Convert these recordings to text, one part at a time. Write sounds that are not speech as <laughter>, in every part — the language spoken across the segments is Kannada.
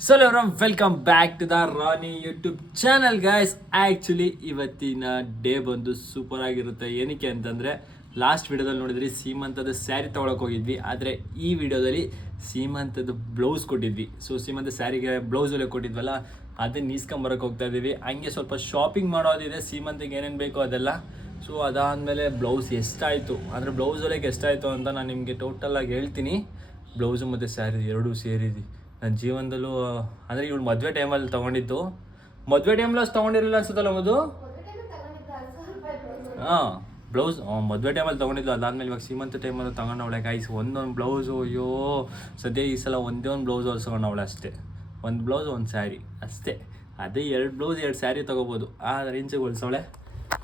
So welcome back to the Rani YouTube channel guys actually ಇವತ್ತಿನ ಡೇ ಬಂದು ಸೂಪರ್ ಆಗಿರುತ್ತೆ. ಏನಕ್ಕೆ ಅಂತಂದರೆ ಲಾಸ್ಟ್ ವಿಡಿಯೋದಲ್ಲಿ ನೋಡಿದ್ರಿ, ಸೀಮಂತದ ಸ್ಯಾರಿ ತೊಗೊಳಕ್ಕೆ ಹೋಗಿದ್ವಿ. ಆದರೆ, ಈ ವಿಡಿಯೋದಲ್ಲಿ ಸೀಮಂತದ ಬ್ಲೌಸ್ ಕೊಟ್ಟಿದ್ವಿ. ಸೊ ಸೀಮಂತ ಸ್ಯಾರಿಗೆ ಬ್ಲೌಸ್ ಎಲ್ಲ ಕೊಟ್ಟಿದ್ವಲ್ಲ ಅದನ್ನ ಈಸ್ಕೊಂಬರಕ್ಕೆ ಹೋಗ್ತಾ ಇದ್ದೀವಿ. ಹಂಗೆ ಸ್ವಲ್ಪ ಶಾಪಿಂಗ್ ಮಾಡೋದಿದೆ. ಸೀಮಂತಿಗೆ ಏನೇನು ಬೇಕೋ ಅದೆಲ್ಲ. ಸೊ ಅದಾದಮೇಲೆ ಬ್ಲೌಸ್ ಎಷ್ಟಾಯಿತು? ಅಂದರೆ ಬ್ಲೌಸ್ ಹೊಲಿಗೆ ಎಷ್ಟಾಯಿತು ಅಂತ ನಾನು ನಿಮಗೆ ಟೋಟಲಾಗಿ ಹೇಳ್ತೀನಿ. ಬ್ಲೌಸು ಮತ್ತು ಸ್ಯಾರಿ ಎರಡೂ ಸೇರಿದ್ವಿ. ನನ್ನ ಜೀವನದಲ್ಲೂ, ಅಂದರೆ ಇವಳು ಮದುವೆ ಟೈಮಲ್ಲಿ ತೊಗೊಂಡಿದ್ದು. ಮದುವೆ ಟೈಮಲ್ಲಿ ಅಷ್ಟು ತೊಗೊಂಡಿರಲಿಲ್ಲ ಅನ್ಸುತ್ತಲ್ಲ ಮದು ಹಾಂ ಬ್ಲೌಸ್ ಮದುವೆ ಟೈಮಲ್ಲಿ ತೊಗೊಂಡಿದ್ದು. ಅದಾದಮೇಲೆ ಇವಾಗ ಸೀಮಂತ ಟೈಮಲ್ಲಿ ತೊಗೊಂಡವಳೆ ಗೈಸ್ ಒಂದೊಂದು ಬ್ಲೌಸು ಅಯ್ಯೋ. ಸದ್ಯ ಈ ಸಲ ಒಂದೇ ಒಂದು ಬ್ಲೌಸ್ ಹೊಲ್ಸ್ಕೊಂಡವಳೆ ಅಷ್ಟೇ. ಒಂದು ಬ್ಲೌಸ್ ಒಂದು ಸ್ಯಾರಿ ಅಷ್ಟೇ. ಅದೇ ಎರಡು ಬ್ಲೌಸ್ ಎರಡು ಸ್ಯಾರಿ ತೊಗೋಬೋದು. ಆ ರೇಂಜಿಗೆ ಹೊಲ್ಸವಳೆ.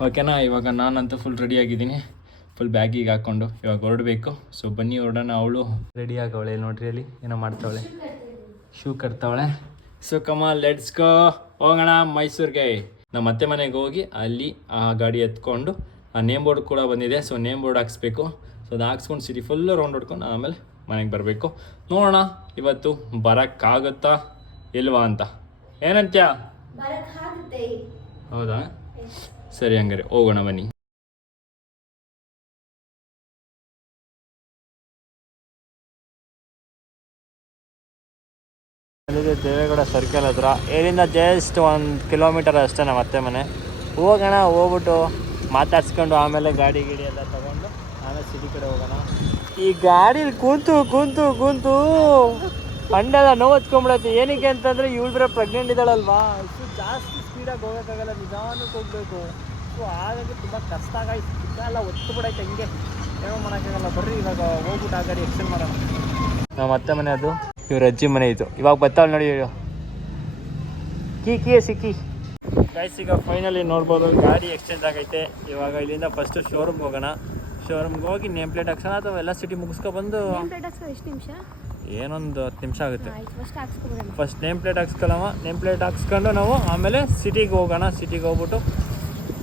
ಓಕೆನಾ ಇವಾಗ ನಾನಂತೂ ಫುಲ್ ರೆಡಿ ಆಗಿದ್ದೀನಿ. ಫುಲ್ ಬ್ಯಾಗಿಗೆ ಹಾಕ್ಕೊಂಡು. ಇವಾಗ ಹೊರಡಬೇಕು. ಸೊ ಬನ್ನಿ ಹೊರಡೋಣ. ಅವಳು ರೆಡಿ ಆಗವಳೆ. ನೋಡ್ರಿ ಅಲ್ಲಿ, ಏನೋ ಮಾಡ್ತಾವಳೆ. ಶೂ ಕಟ್ತಾವಳೆ ಸೊ ಕಮ ಲೆಟ್ಸ್ ಗೋ ಹೋಗೋಣ ಮೈಸೂರಿಗೆ. ನಮ್ಮ ಅತ್ತೆ ಮನೆಗೆ ಹೋಗಿ ಅಲ್ಲಿ ಆ ಗಾಡಿ ಎತ್ಕೊಂಡು ಆ ನೇಮ್ ಬೋರ್ಡ್ ಕೂಡ ಬಂದಿದೆ. ಸೊ ನೇಮ್ ಬೋರ್ಡ್ ಹಾಕ್ಸ್ಬೇಕು. ಸೊ ಅದು ಹಾಕ್ಸ್ಕೊಂಡು ಸಿಟಿ ಫುಲ್ಲು ರೌಂಡ್ ಹೊಡ್ಕೊಂಡು ಆಮೇಲೆ ಮನೆಗೆ ಬರಬೇಕು. ನೋಡೋಣ ಇವತ್ತು ಬರೋಕ್ಕಾಗುತ್ತಾ ಇಲ್ವಾ ಅಂತ. ಏನಂತ್ಯ? ಹೌದಾ? ಸರಿ ಹಂಗಾರೆ ಹೋಗೋಣ ಬನ್ನಿ. ಅಲ್ಲಿದೆ ದೇವೇಗೌಡ ಸರ್ಕಲ್ ಹತ್ರ. ಇಲ್ಲಿಂದ ಜಸ್ಟ್ ಒಂದು ಕಿಲೋಮೀಟರ್ ಅಷ್ಟೇ ನಮ್ಮ ಅತ್ತೆ ಮನೆ. ಹೋಗೋಣ, ಹೋಗ್ಬಿಟ್ಟು ಮಾತಾಡ್ಸ್ಕೊಂಡು ಆಮೇಲೆ ಗಾಡಿ ಗಿಡಿ ಎಲ್ಲ ತಗೊಂಡು ಆಮೇಲೆ ಸಿಟಿ ಕಡೆ ಹೋಗೋಣ. ಈ ಗಾಡೀಲಿ ಕೂತು ಕೂತು ಕೂತು ಹಂಡೆಲ್ಲ ನೋವು ಹಚ್ಕೊಂಬಿಡತ್ತೆ ಏನಕ್ಕೆ ಅಂತಂದರೆ ಇವಳು ಬರೋ ಪ್ರೆಗ್ನೆಂಟ್ ಇದ್ದಾಳಲ್ವಾ? ಇಷ್ಟು ಜಾಸ್ತಿ ಸ್ಪೀಡಾಗಿ ಹೋಗೋಕ್ಕಾಗಲ್ಲ, ನಿಧಾನಕ್ಕೆ ಹೋಗಬೇಕು. ಸೊ ಹಾಗಾಗಿ ತುಂಬ ಕಷ್ಟ ಆಗಾಯ್ತು ಎಲ್ಲ ಒತ್ತು ಬಿಡೈತೆ ಹಿಂಗೆ. ಏನೋ ಮಾಡೋಕ್ಕಾಗಲ್ಲ. ಬರ್ರಿ, ಇವಾಗ ಹೋಗ್ಬಿಟ್ಟು ಆ ಗಾಡಿ ಎಕ್ಸ್ಚೇಂಜ್ ಮಾಡೋಣ. ನಮ್ಮ ಅತ್ತೆ ಮನೆ ಅದು. ಇವ್ರ ಅಜ್ಜಿ ಮನೆ ಇತ್ತು ಇವಾಗ ಬರ್ತಾವಲ್ಲ ನೋಡಿ ಕೀ ಕೀ ಸಿಕ್ಕಿ ಗೈಸ್ ಈಗ ಫೈನಲಿ ನೋಡ್ಬೋದು ಗಾಡಿ ಎಕ್ಸ್ಚೇಂಜ್ ಆಗೈತೆ. ಇವಾಗ ಇಲ್ಲಿಂದ ಫಸ್ಟ್ ಶೋರೂಮ್ ಹೋಗೋಣ. ಶೋರೂಮ್ಗೆ ಹೋಗಿ ನೇಮ್ ಪ್ಲೇಟ್ ಹಾಕ್ಸೋಣ ಅಥವಾ ಎಲ್ಲ ಸಿಟಿ ಮುಗಿಸ್ಕೊಬಂದು? ಎಷ್ಟು ನಿಮಿಷ? ಏನೊಂದು ಹತ್ತು ನಿಮಿಷ ಆಗುತ್ತೆ. ಫಸ್ಟ್ ನೇಮ್ ಪ್ಲೇಟ್ ಹಾಕ್ಸ್ಕೊಳವ. ನೇಮ್ ಪ್ಲೇಟ್ ಹಾಕ್ಸ್ಕೊಂಡು ನಾವು ಆಮೇಲೆ ಸಿಟಿಗೆ ಹೋಗೋಣ. ಸಿಟಿಗೆ ಹೋಗ್ಬಿಟ್ಟು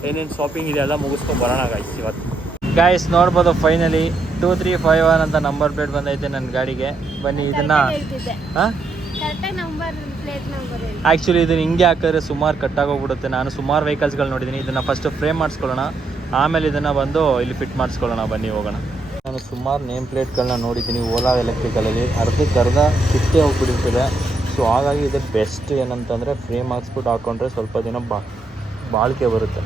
ಏನೇನು ಶಾಪಿಂಗ್ ಇದೆ ಎಲ್ಲ ಮುಗಿಸ್ಕೊಂಡು ಬರೋಣ ಗಾಯ್ಸ್ ಇವತ್ತು. ಗಾಯ್ಸ್ ನೋಡ್ಬೋದು finally two three five one ಅಂತ ನಂಬರ್ ಪ್ಲೇಟ್ ಬಂದೈತೆ ನನ್ನ ಗಾಡಿಗೆ. ಬನ್ನಿ ಇದನ್ನ ಆ್ಯಕ್ಚುಲಿ ಇದನ್ನ ಹಿಂಗೆ ಹಾಕಿದ್ರೆ ಸುಮಾರು ಕಟ್ಟಾಗೋಗ್ಬಿಡುತ್ತೆ ನಾನು ಸುಮಾರು ವೆಹಿಕಲ್ಸ್ಗಳು ನೋಡಿದ್ದೀನಿ ಇದನ್ನು ಫಸ್ಟ್ ಫ್ರೇಮ್ ಮಾಡಿಸ್ಕೊಳ್ಳೋಣ. ಆಮೇಲೆ ಇದನ್ನು ಬಂದು ಇಲ್ಲಿ ಫಿಟ್ ಮಾಡಿಸ್ಕೊಳ್ಳೋಣ. ಬನ್ನಿ ಹೋಗೋಣ. ನಾನು ಸುಮಾರು ನೇಮ್ ಪ್ಲೇಟ್ಗಳನ್ನ ನೋಡಿದ್ದೀನಿ ಓಲಾ ಎಲೆಕ್ಟ್ರಿಕಲಲ್ಲಿ ಅರ್ಧಕ್ಕೆ ಅರ್ಧ ಕಿತ್ತೇ ಹೋಗ್ಬಿಟ್ಟಿರ್ತದೆ. ಸೊ ಹಾಗಾಗಿ ಇದು ಬೆಸ್ಟ್ ಏನಂತಂದರೆ ಫ್ರೇಮ್ ಹಾಕ್ಸ್ಬಿಟ್ಟು ಹಾಕ್ಕೊಂಡ್ರೆ ಸ್ವಲ್ಪ ದಿನ ಬಾ ಬಾಳಿಕೆ ಬರುತ್ತೆ.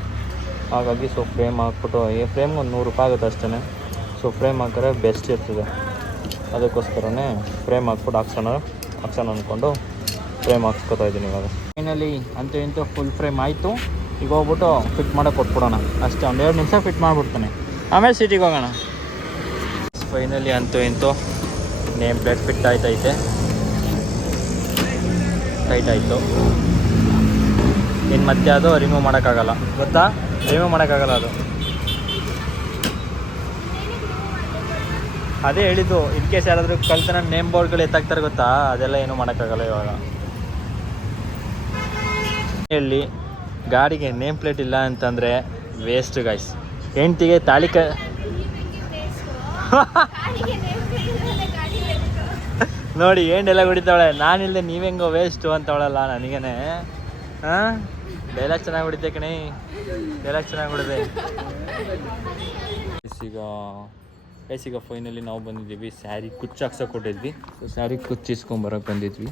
ಹಾಗಾಗಿ ಸೊ ಫ್ರೇಮ್ ಹಾಕ್ಬಿಟ್ಟು, ಈ ಫ್ರೇಮ್ಗೆ ಒಂದು ನೂರು ರೂಪಾಯಿ ಆಗುತ್ತೆ ಅಷ್ಟೇ ಸೊ ಫ್ರೇಮ್ ಹಾಕಿದ್ರೆ ಬೆಸ್ಟ್ ಇರ್ತದೆ. ಅದಕ್ಕೋಸ್ಕರನೇ ಫ್ರೇಮ್ ಹಾಕ್ಬಿಟ್ಟು ಹಾಕ್ಸೋಣ ಹಾಕ್ಸೋಣ ಅಂದ್ಕೊಂಡು ಫ್ರೇಮ್ ಹಾಕ್ಸ್ಕೊತಾ ಇದ್ದೀನಿ ಇವಾಗ. ಫೈನಲಿ ಅಂತೂ ಇಂತೂ ಫುಲ್ ಫ್ರೇಮ್ ಆಯಿತು. ಈಗ ಹೋಗ್ಬಿಟ್ಟು ಫಿಟ್ ಮಾಡೋಕೆ ಕೊಟ್ಬಿಡೋಣ. ಅಷ್ಟೇ ಒಂದು ಎರಡು ನಿಮಿಷ ಫಿಟ್ ಮಾಡಿಬಿಡ್ತಾನೆ. ಆಮೇಲೆ ಸಿಟಿಗೆ ಹೋಗೋಣ. ಫೈನಲಿ ಅಂತೂ ಇಂತೂ ನೇಮ್ ಪ್ಲೇಟ್ ಫಿಟ್ ಆಯ್ತೈತೆ. ಟೈಟ್ ಆಯಿತು. ಇನ್ನು ಮತ್ತೆ ಅದು ರಿಮೂವ್ ಮಾಡೋಕ್ಕಾಗಲ್ಲ. ಗೊತ್ತಾ? ರಿಮೂವ್ ಮಾಡೋಕ್ಕಾಗಲ್ಲ ಅದು. ಅದೇ ಹೇಳಿದ್ದು ಇನ್ ಕೇಸ್ ಯಾರಾದರೂ ಕಲ್ತನ ನೇಮ್ ಬೋರ್ಡ್ಗಳು ಎತ್ತಾಗ್ತಾರೆ ಗೊತ್ತಾ? ಅದೆಲ್ಲ ಏನೂ ಮಾಡೋಕ್ಕಾಗಲ್ಲ ಇವಾಗ. ಹೇಳಿ ಗಾಡಿಗೆ ನೇಮ್ ಪ್ಲೇಟ್ ಇಲ್ಲ ಅಂತಂದರೆ ವೇಸ್ಟ್ ಗಾಯ್ಸ್ ಹೆಂಡ್ತಿಗೆ ತಾಳಿ ಕ <laughs> ನೋಡಿ ಏನೆಲ್ಲ ಹೊಡಿತಾವಳೆ? ನಾನಿಲ್ಲದೆ ನೀವೆಂಗೋ ವೇಸ್ಟು ಅಂತವಳಲ್ಲ ನನಗೇನೆ. ಹಾಂ? ಡೈಲಾಗ್ ಚೆನ್ನಾಗಿ ಹೊಡಿತೆ ಕಣಿ. ಡೈಲಾಗ್ ಚೆನ್ನಾಗಿ ಹೊಡಿದೆ ಈಗ ಗೈಸ್ ಈಗ ಫೈನಲಿ ನಾವು ಬಂದಿದ್ದೀವಿ. ಸ್ಯಾರಿ ಕುಚ್ಚು ಹಾಕ್ಸೋಕೆ ಕೊಟ್ಟಿದ್ವಿ ಸೊ ಸ್ಯಾರಿ ಕುಚ್ಚು ಇಸ್ಕೊಂಬರಕ್ಕೆ ಬಂದಿದ್ವಿ.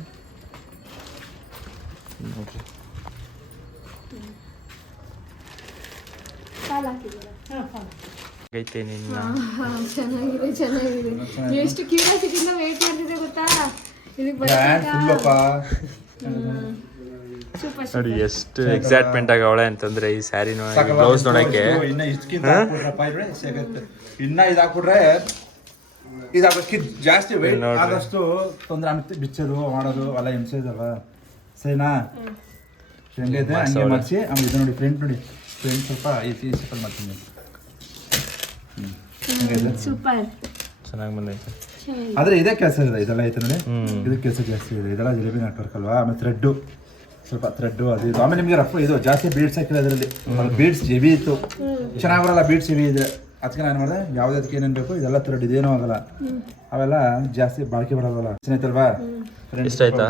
ನೋಡ್ರಿ. ಐತೆ ನಿನ್ನ. ಚೆನ್ನಾಗಿದೆ ಚೆನ್ನಾಗಿದೆ. ಎಷ್ಟು ಕ್ಯೂರಿಯಾಸಿಟಿಯಿಂದ ವೇಟ್ ಮಾಡ್ತಿದ್ದೆ ಗೊತ್ತಾ? ಇದಕ್ಕೆ ಸೂಪರ್ ನೋಡಿ ಎಷ್ಟು ಎಕ್ಸೈಟ್ಮೆಂಟ್ ಆಗಿ ಅವಳೆ ಅಂತಂದ್ರೆ ಈ ಸ್ಯಾರಿ ಬ್ಲೌಸ್ ನೋಡಕ್ಕೆ. ಇನ್ನ ಇಷ್ಟಕ್ಕಿಂತ ಹಾಕ್ಬಿಟ್ರಪ್ಪ ಇದ್ರೆ ಸಿಗತ್ತೆ. ಇನ್ನ ಜಾಸ್ತಿ ವೇಟ್. ಆದಷ್ಟು ತೊಂದರೆ ಆಗುತ್ತೆ. ಬಿಚ್ಚೋದು ಮಾಡೋದು ಎಲ್ಲ ಹಿಂಸೆ ಇದಲ್ವ ಸರಿನಾ? ಹೆಂಗೈತೆ ಹಂಗೆ ಮರ್ಸಿ ಆಮೇಲೆ ಇದು ನೋಡಿ ಫ್ರಂಟ್ ನೋಡಿ. ಫ್ರಂಟ್ ಸ್ವಲ್ಪ ಈ ಸಿಂಪಲ್ ಮಾಡ್ತೀನಿ. ಸೂಪರ್ ಚೆನ್ನಾಗಿ ಬಂದೈತೆ. ಚೆನ್ನಾಗಿದೆ. ಆದ್ರೆ ಇದೇ ಕೆಲಸ ಇದೆ ಇದೆಲ್ಲ ಐತೆ ನೋಡಿ. ಇದಕ್ಕೆ ಕೆಲಸ ಜಾಸ್ತಿ ಇದೆ. ಇದೆಲ್ಲ ಜಿಲೇಬಿ ನೆಟ್ವರ್ಕ್ ಅಲ್ವಾ? ಆಮೇಲೆ ಥ್ರೆಡ್ಡು ಸ್ವಲ್ಪ ಥ್ರೆಡ್ಡು ಅದು ಇದು. ಆಮೇಲೆ ನಿಮಗೆ ರಫ್ ಇದು ಜಾಸ್ತಿ ಬೀಡ್ಸ್ ಹಾಕಿಲ್ಲ ಅದರಲ್ಲಿ. ಬೀಡ್ಸ್ ಹೆವಿ ಇತ್ತು. ಚೆನ್ನಾಗಿ ಬರಲ್ಲ ಬೀಡ್ಸ್ ಹೆವಿ ಇದ್ರೆ. ಅದಕ್ಕೆ ನಾನು ಮಾಡಿದೆ ಯಾವುದಕ್ಕೆ ಏನೇನು ಬೇಕು ಇದೆಲ್ಲ ಥ್ರೆಡ್ ಇದೇನೂ ಆಗಲ್ಲ. ಅವೆಲ್ಲ ಜಾಸ್ತಿ ಬಾಳಿಕೆ ಬರೋದಲ್ಲ. ಚೆನ್ನಾಯ್ತಲ್ವಾ ಇಷ್ಟ ಆಯ್ತಾ?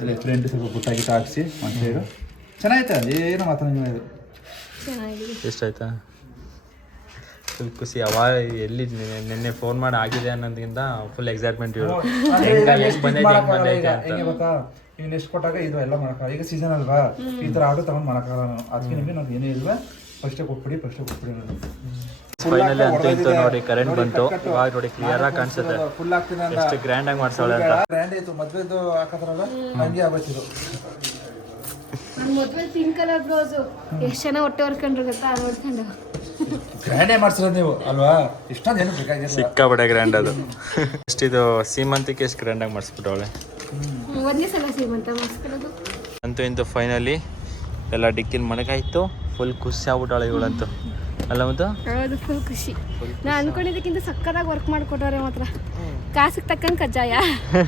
ಇಲ್ಲಿ ಫ್ರೆಂಡ್ ಸ್ವಲ್ಪ ಬುಟ್ಟ ಗಿಟ್ಟ ಹಾಕ್ಸಿ ಒಂದು ಸೈಡು ಚೆನ್ನಾಗೈತೆ ಏನು ಮಾತಾಡಂಗಿಲ್ಲ ಇದು. ಚೆನ್ನಾಗಿದೆ. ಎಷ್ಟಾಯ್ತಾ? ಫುಲ್ ಖುಷಿ. ಅವ ಎಲ್ಲಿ ನಿನ್ನೆ- ಫೋನ್ ಮಾಡಿ ಆಗಿದೆ ಅನ್ನೋದ್ರಿಂದ ಫುಲ್ ಎಕ್ಸೈಟ್ಮೆಂಟ್ ಇವರು. ಹೆಂಗ ಗೊತ್ತಾ? ನೀವು ನೆಕ್ಸ್ಟ್ ಕೊಟ್ಟಾಗ ಇದು ಎಲ್ಲ ಮಾಡೋಕ್ಕಾಗ ಈಗ ಸೀಸನ್ ಅಲ್ವಾ? ಈ ಥರ ಆರ್ಡರ್ ತಗೊಂಡು ಮಾಡೋಕ್ಕಾಗಲ್ಲ ನಾನು. ಅದಕ್ಕೆ ನಿಮಗೆ ನಾವು ಏನೇ ಇಲ್ವಾ ಫಸ್ಟೇ ಕೊಟ್ಬಿಡಿ ಫಸ್ಟೇ ಕೊಟ್ಬಿಡಿ ಫೈನಲಿ ಅಂತ ಇತ್ತು ನೋಡಿ ಕರೆಂಟ್ ಬಂತು. ಇವಾಗ ನೋಡಿ ಕ್ಲಿಯರ್ ಆಗಿ ಕಾಣಿಸುತ್ತೆ. ಫುಲ್ ಆಗ್ತೀನಿ ಅಂತ ಎಷ್ಟು ಗ್ರ್ಯಾಂಡ್ ಆಗಿ ಮಾಡ್ಸೋಳೆ ಅಂತ. ಗ್ರ್ಯಾಂಡ್ ಆಯ್ತು. ಮದ್ವೆದು ಹಾಕತ್ತಾರಲ್ಲ? ಹಂಗೆ ನನ್ನ ಮದ್ವೆ ಪಿಂಕ್ ಕಲರ್ ಬ್ಲೌಸು ಎಷ್ಟು ಚೆನ್ನಾಗಿ ಹೊಟ್ಟೆ ಹೊರ್ಕೊಂಡ್ರು ಗೊತ್ತಾ? ನೋಡ್ಕೊಂಡು ಗ್ರ್ಯಾಂಡೇ ಮಾಡ್ಸಿರೋದು ನೀವು ಅಲ್ವಾ? ಇಷ್ಟೊಂದು ಏನು ಬೇಕಾಗಿಲ್ಲ. ಸಿಕ್ಕಾಪಟ್ಟೆ ಗ್ರ್ಯಾಂಡ್ ಅದು. ಎಷ್ಟಿದು? ಸೀಮಂತಿಗೆ ಎಷ್ಟು ಗ್ರ್ಯಾಂಡ್ ಆಗಿ ಮಾಡಿಸ್ಬಿಟ್ಟವಳೆ ಒಂದನೇ ಸಲ ಸೀಮಂತ ಮಾಡಿಸ್ಕೊಳ್ಳೋದು ಅಂತೂ ಇಂತೂ ಫೈನಲಿ ಎಲ್ಲ ಡಿಕ್ಕಿನ ಮನೆಗಾಯ್ತು ಫುಲ್ ಖುಷಿ ಆಗ್ಬಿಟ್ಟಾಳೆ ಇವಳಂತೂ. ಅಲ್ಲ ಮತ್ತು ಹೌದು ಫುಲ್ ಖುಷಿ. ನಾನು ಅನ್ಕೊಂಡಿದ್ದಕ್ಕಿಂತ ಸಕ್ಕತ್ತಾಗಿ ವರ್ಕ್ ಮಾಡಿಕೊಟ್ಟವ್ರೆ ಮಾತ್ರ. ಕಾಸಿಗೆ ತಕ್ಕಂಗೆ ಕಜ್ಜಾಯ.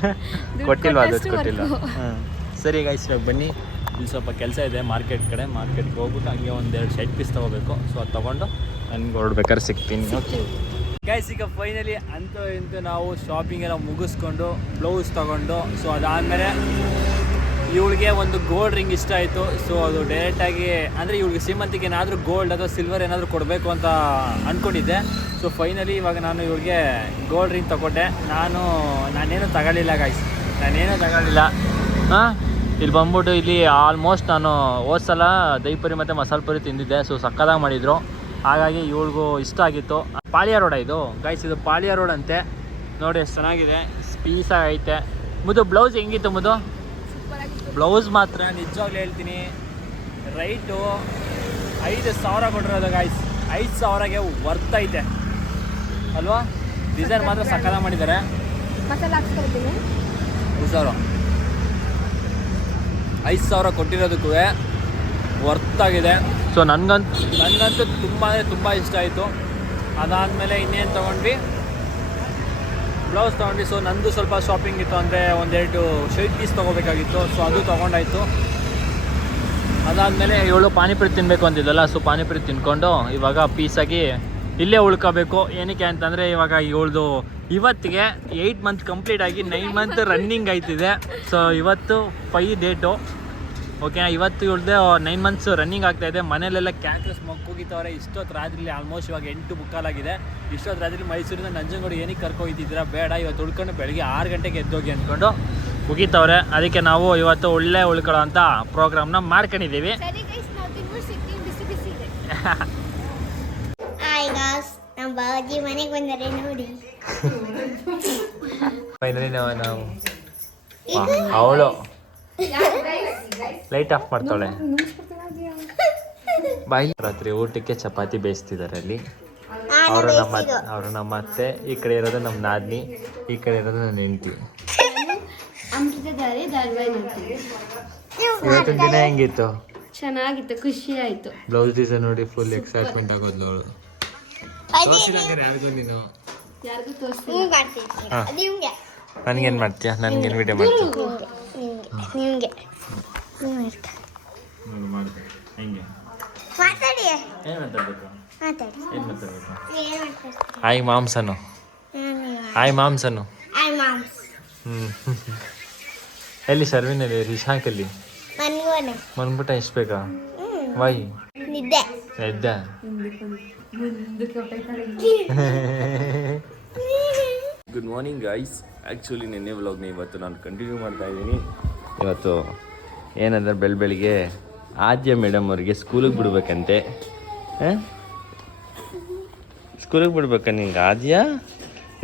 <laughs> ಕೊಟ್ಟಿಲ್ವಾ ಅದು? ಕೊಟ್ಟಿಲ್ಲ. ಹಾಂ. ಸರಿ ಗಾಯ್ಸ್ ಬನ್ನಿ. ಇಲ್ಲಿ ಸ್ವಲ್ಪ ಕೆಲಸ ಇದೆ ಮಾರ್ಕೆಟ್ ಕಡೆ ಮಾರ್ಕೆಟ್ಗೆ ಹೋಗ್ಬಿಟ್ಟು ಹಂಗೆ ಒಂದೆರಡು ಶರ್ಟ್ ಪೀಸ್ ತೊಗೋಬೇಕು. ಸೊ ಅದು ತೊಗೊಂಡು ನನಗೆ ಹೊರಡ್ಬೇಕಾದ್ರೆ ಸಿಗ್ತೀನಿ. ಓಕೆ ಗೈಸ್ ಈಗ ಫೈನಲಿ ಅಂತೂ ಇಂತ ನಾವು ಶಾಪಿಂಗ್ ಎಲ್ಲ ಮುಗಿಸ್ಕೊಂಡು ಬ್ಲೌಸ್ ತೊಗೊಂಡು ಸೊ ಅದಾದಮೇಲೆ ಇವಳಿಗೆ ಒಂದು ಗೋಲ್ಡ್ ರಿಂಗ್ ಇಷ್ಟ ಆಯಿತು. ಸೊ ಅದು ಡೈರೆಕ್ಟಾಗಿ ಅಂದರೆ ಇವಳಿಗೆ ಸೀಮಂತಿಗೆ ಏನಾದರೂ ಗೋಲ್ಡ್ ಅಥವಾ ಸಿಲ್ವರ್ ಏನಾದರೂ ಕೊಡಬೇಕು ಅಂತ ಅಂದ್ಕೊಂಡಿದ್ದೆ ಸೊ ಫೈನಲಿ ಇವಾಗ ನಾನು ಇವಳಿಗೆ ಗೋಲ್ಡ್ ರಿಂಗ್ ತಗೊಂಡೆ. ನಾನು ನಾನೇನು ತಗೊಳ್ಳಿಲ್ಲ ಗಾಯ್ಸ್ ನಾನೇನು ತಗೊಳ್ಳಿಲ್ಲ. ಹಾಂ? ಇಲ್ಲಿ ಬಂದ್ಬಿಟ್ಟು ಇಲ್ಲಿ ಆಲ್ಮೋಸ್ಟ್ ನಾನು ಹೋದ ಸಲ ದೈಪುರಿ ಮತ್ತು ಮಸಾಲೆ ಪುರಿ ತಿಂದಿದ್ದೆ. ಸೊ ಸಕ್ಕದಾಗಿ ಮಾಡಿದರು. ಹಾಗಾಗಿ ಇವಳಿಗೂ ಇಷ್ಟ ಆಗಿತ್ತು. ಪಾಳಿಯ ರೋಡ ಇದು. ಗೈಸ್ ಇದು ಪಾಳಿಯ ರೋಡ್ ಅಂತೆ. ನೋಡಿ ಎಷ್ಟು ಚೆನ್ನಾಗಿದೆ. ಪೀಸಾಗಿ ಐತೆ ಮುದು ಬ್ಲೌಸ್ ಹೆಂಗಿತ್ತು ಮುದು ಬ್ಲೌಸ್ ಮಾತ್ರ ನಿಜವಾಗ್ಲೂ ಹೇಳ್ತೀನಿ. ರೈಟು ಐದು ಸಾವಿರ ಕೊಟ್ಟಿರೋದು ಗಾಯ್ಸ್ ಐದು ಸಾವಿರಗೆ ವರ್ತ್ ಐತೆ. ಅಲ್ವಾ? ಡಿಸೈನ್ ಮಾತ್ರ ಸಕ್ಕದ ಮಾಡಿದ್ದಾರೆ. ಹುಷಾರು ಐದು ಸಾವಿರ ಕೊಟ್ಟಿರೋದಕ್ಕೂ ವರ್ತ್ ಆಗಿದೆ ಸೊ ನನಗಂತ ನನಗಂತೂ ತುಂಬ ಅಂದರೆ ತುಂಬ ಇಷ್ಟ ಆಯಿತು. ಅದಾದಮೇಲೆ ಇನ್ನೇನು ತೊಗೊಂಡ್ವಿ? ಬ್ಲೌಸ್ ತೊಗೊಂಡ್ವಿ. ಸೊ ನಂದು ಸ್ವಲ್ಪ ಶಾಪಿಂಗ್ ಇತ್ತು ಅಂದರೆ ಒಂದೆರಡು ಶರ್ಟ್ ಪೀಸ್ ತೊಗೋಬೇಕಾಗಿತ್ತು. ಸೊ ಅದು ತೊಗೊಂಡಾಯ್ತು. ಅದಾದಮೇಲೆ ಇವಳು ಪಾನಿಪುರಿ ತಿನ್ನಬೇಕು ಅಂತಿದ್ದಲ್ಲ ಸೊ ಪಾನಿಪುರಿ ತಿನ್ಕೊಂಡು ಇವಾಗ ಪೀಸಾಗಿ ಇಲ್ಲೇ ಉಳ್ಕೋಬೇಕು. ಏನಕ್ಕೆ ಅಂತಂದರೆ ಇವಾಗ ಇವಳ್ದು ಇವತ್ತಿಗೆ ಏಯ್ಟ್ ಮಂತ್ ಕಂಪ್ಲೀಟ್ ಆಗಿ ನೈನ್ ಮಂತ್ ರನ್ನಿಂಗ್ ಆಯ್ತಿದೆ. ಸೊ ಇವತ್ತು ಫೈ ಡೇಟು ಓಕೆ ಇವತ್ತು ಇವಳ್ದು ನೈನ್ ಮಂತ್ಸ್ ರನ್ನಿಂಗ್ ಆಗ್ತಾ ಇದೆ. ಮನೇಲೆಲ್ಲ ಕ್ಯಾಕ್ರಸ್ ಮಕ್ಕೂಗಿತ್ತವ್ರೆ ಇಷ್ಟೊತ್ತು ರಾತ್ರಿ ಆಲ್ಮೋಸ್ಟ್ ಇವಾಗ ಎಂಟು ಬುಕ್ಕಾಲಾಗಿದೆ ಇಷ್ಟೊತ್ತು ರಾತ್ರಿ ಮೈಸೂರಿಂದ ನಂಜನಗೂಡು ಏನಕ್ಕೆ ಕರ್ಕೊಯ್ತಿದ್ದೀರಾ ಬೇಡ ಇವತ್ತು ಉಳ್ಕೊಂಡು ಬೆಳಗ್ಗೆ ಆರು ಗಂಟೆಗೆ ಎದ್ದೋಗಿ ಅಂದ್ಕೊಂಡು ಮುಗೀತವ್ರೆ ಅದಕ್ಕೆ ನಾವು ಇವತ್ತು ಒಳ್ಳೆ ಉಳ್ಕೊಳ್ಳೋ ಅಂತ ಪ್ರೋಗ್ರಾಮ್ನ ಮಾಡ್ಕೊಂಡಿದ್ದೀವಿ. <laughs> ನಮ್ಮ ಬಾಬಾಜಿ ಮನೆಗೆ ಬಂದರೆ ನೋಡಿ. ಫೈನಲಿ ನಾವು ನಾವು ಅವಳು ಲೈಟ್ ಆಫ್ ಮಾಡ್ತಾಳೆ. ಬಾಯಿ. ರಾತ್ರಿ ಊಟಕ್ಕೆ ಚಪಾತಿ ಬೇಯಿಸ್ತಿದ್ದಾರೆ ಅಲ್ಲಿ. ಅವರು ನಮ್ಮ ಅವರು ನಮ್ಮ ಅತ್ತೆ ಈ ಕಡೆ ಇರೋದು ನಮ್ಮ ನಾದ್ನಿ ಈ ಕಡೆ ಇರೋದು ನನ್ನ ಹೆಂಡತಿ. ಇವತ್ತಿನ ದಿನ ಹೆಂಗಿತ್ತು? ಚೆನ್ನಾಗಿತ್ತು ಖುಷಿ ಆಯ್ತು. ಬ್ಲೌಸ್ ಡಿಸೈನ್ ನೋಡಿ ಫುಲ್ ಎಕ್ಸೈಟ್ಮೆಂಟ್ ಆಗೋದ್ಲು ಅವಳು. ಯಾರಿಗೂ ನೀನು? ಯಾರಿಗೂ ನನ್ಗೇನು ಮಾಡ್ತೀಯ? ನನ್ಗೇನು ವಿಡಿಯೋ ಮಾಡ್ತೀಯ? ನಿಮಗೆ. ಮಾಡ್ತೀನಿ. ಹೆಂಗೆ? ಮಾತಾಡಿ. ಏನು ಮಾತಾಡ್ಬೇಕು? ಮಾತಾಡಿ. ಏನು ಮಾತಾಡ್ಬೇಕು? ಆಯ್ ಮಾಂಸನು. ಹಾಯ್ ಮಾಂಸನು. ಹ್ಞೂ ಎಲ್ಲಿ ಸರ್ವಿನಲ್ಲಿ ರಿಶಾಕಲ್ಲಿ ಮನ್ಗೋನೆ ಬಂದ್ಬಿಟ್ಟ ಎಷ್ಟು ಬೇಕಾ? ವೈ. ವಾಯ್ ನಿದ್ದೆ. ಎದ್ದ ಗುಡ್ ಮಾರ್ನಿಂಗ್ ಗೈಸ್ ಆ್ಯಕ್ಚುಲಿ ನಿನ್ನೆ ವ್ಲಾಗ್ನ ಇವತ್ತು ನಾನು ಕಂಟಿನ್ಯೂ ಮಾಡ್ತಾ ಇದ್ದೀನಿ. ಇವತ್ತು ಏನಂದ್ರೆ ಬೆಳ ಬೆಳಿಗ್ಗೆ ಆದ್ಯ ಮೇಡಮ್ ಅವ್ರಿಗೆ ಸ್ಕೂಲಿಗೆ ಬಿಡ್ಬೇಕಂತೆ. ಸ್ಕೂಲಿಗೆ ಬಿಡ್ಬೇಕ ನಿಂಗೆ ಆದ್ಯ?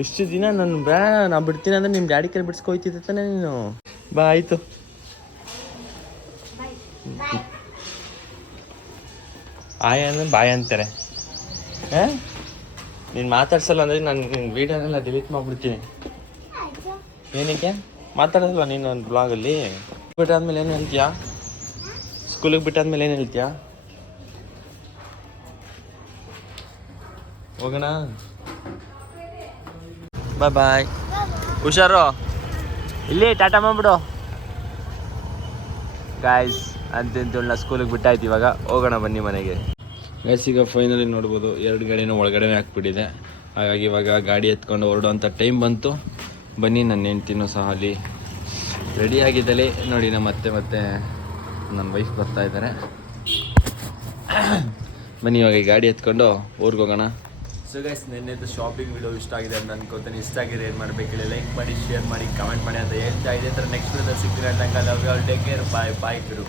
ಇಷ್ಟು ದಿನ ನಾನು ಬ್ಯಾ ನಾ ಬಿಡ್ತೀನಿ ಅಂದ್ರೆ ನಿಮ್ಮ ಡ್ಯಾಡಿ ಕೈ ಬಿಡ್ಸ್ಕೊಯ್ತಿದ್ದೆ ತಾನೇ ನೀನು. ಬಾ ಆಯಿತು. ಆಯ್ ಅಂದ್ರೆ ಬಾಯ ಅಂತಾರೆ. ನೀನು ಮಾತಾಡ್ಸಲ್ಲ ಅಂದರೆ ನಾನು ನಿನ್ನ ವೀಡಿಯೋನೆಲ್ಲ ಡಿಲೀಟ್ ಮಾಡಿಬಿಡ್ತೀನಿ. ಏನಕ್ಕೆ? ಮಾತಾಡೋದಲ್ಲ ನೀನು ಒಂದು ಬ್ಲಾಗಲ್ಲಿ ಬಿಟ್ಟಾದ್ಮೇಲೆ ಏನು ಹೇಳ್ತೀಯಾ? ಸ್ಕೂಲಿಗೆ ಬಿಟ್ಟಾದ್ಮೇಲೆ ಏನು ಹೇಳ್ತೀಯಾ? ಹೋಗೋಣ. ಬಾಯ್ ಬಾಯ್ ಹುಷಾರು? ಇಲ್ಲಿ, ಟಾಟಾ ಮಾಡ್ಬಿಡು ಗಾಯ್ಸ್ ಅಂತಂತೇಳಿ ಸ್ಕೂಲಿಗೆ ಬಿಟ್ಟಾಯ್ತು, ಇವಾಗ ಹೋಗೋಣ ಬನ್ನಿ ಮನೆಗೆ. ಈಗ ಫೈನಲಿ ನೋಡ್ಬೋದು, ಎರಡು ಗಾಡಿನೂ ಒಳಗಡೆ ಹಾಕ್ಬಿಟ್ಟಿದೆ ಹಾಗಾಗಿ ಇವಾಗ ಗಾಡಿ ಎತ್ಕೊಂಡು ಹೊರಡುವಂಥ ಟೈಮ್ ಬಂತು. ಬನ್ನಿ ನನ್ನ ಹೆಂಡ್ತಿನೂ ಸಹ ಅಲ್ಲಿ ರೆಡಿ ಆಗಿದ್ದಲ್ಲಿ ನೋಡಿ, ನಮ್ಮ ಮತ್ತೆ ಮತ್ತೆ ನನ್ನ ವೈಫ್ ಬರ್ತಾ ಇದ್ದಾರೆ ಬನ್ನಿ, ಇವಾಗ ಗಾಡಿ ಎತ್ಕೊಂಡು ಊರಿಗೆ ಹೋಗೋಣ. ಸೊ ಗೈಸ್ ನಿನ್ನೆದು ಶಾಪಿಂಗ್ ವಿಡಿಯೋ ಇಷ್ಟ ಆಗಿದೆ ಅಂತ ಅನ್ಕೋತೀನಿ. ಇಷ್ಟ ಆಗಿದೆ ಏನು ಮಾಡ್ಬೇಕು ಹೇಳಿ ಲೈಕ್ ಮಾಡಿ ಶೇರ್ ಮಾಡಿ ಕಮೆಂಟ್ ಮಾಡಿ ಅಂತ ಹೇಳ್ತಾ ಇದೆ ಥರ ನೆಕ್ಸ್ಟ್ ವಿಡಿಯೋದಲ್ಲಿ ಸಿಗ್ತೀರಾ love you all take care bye bye ಬಿಡು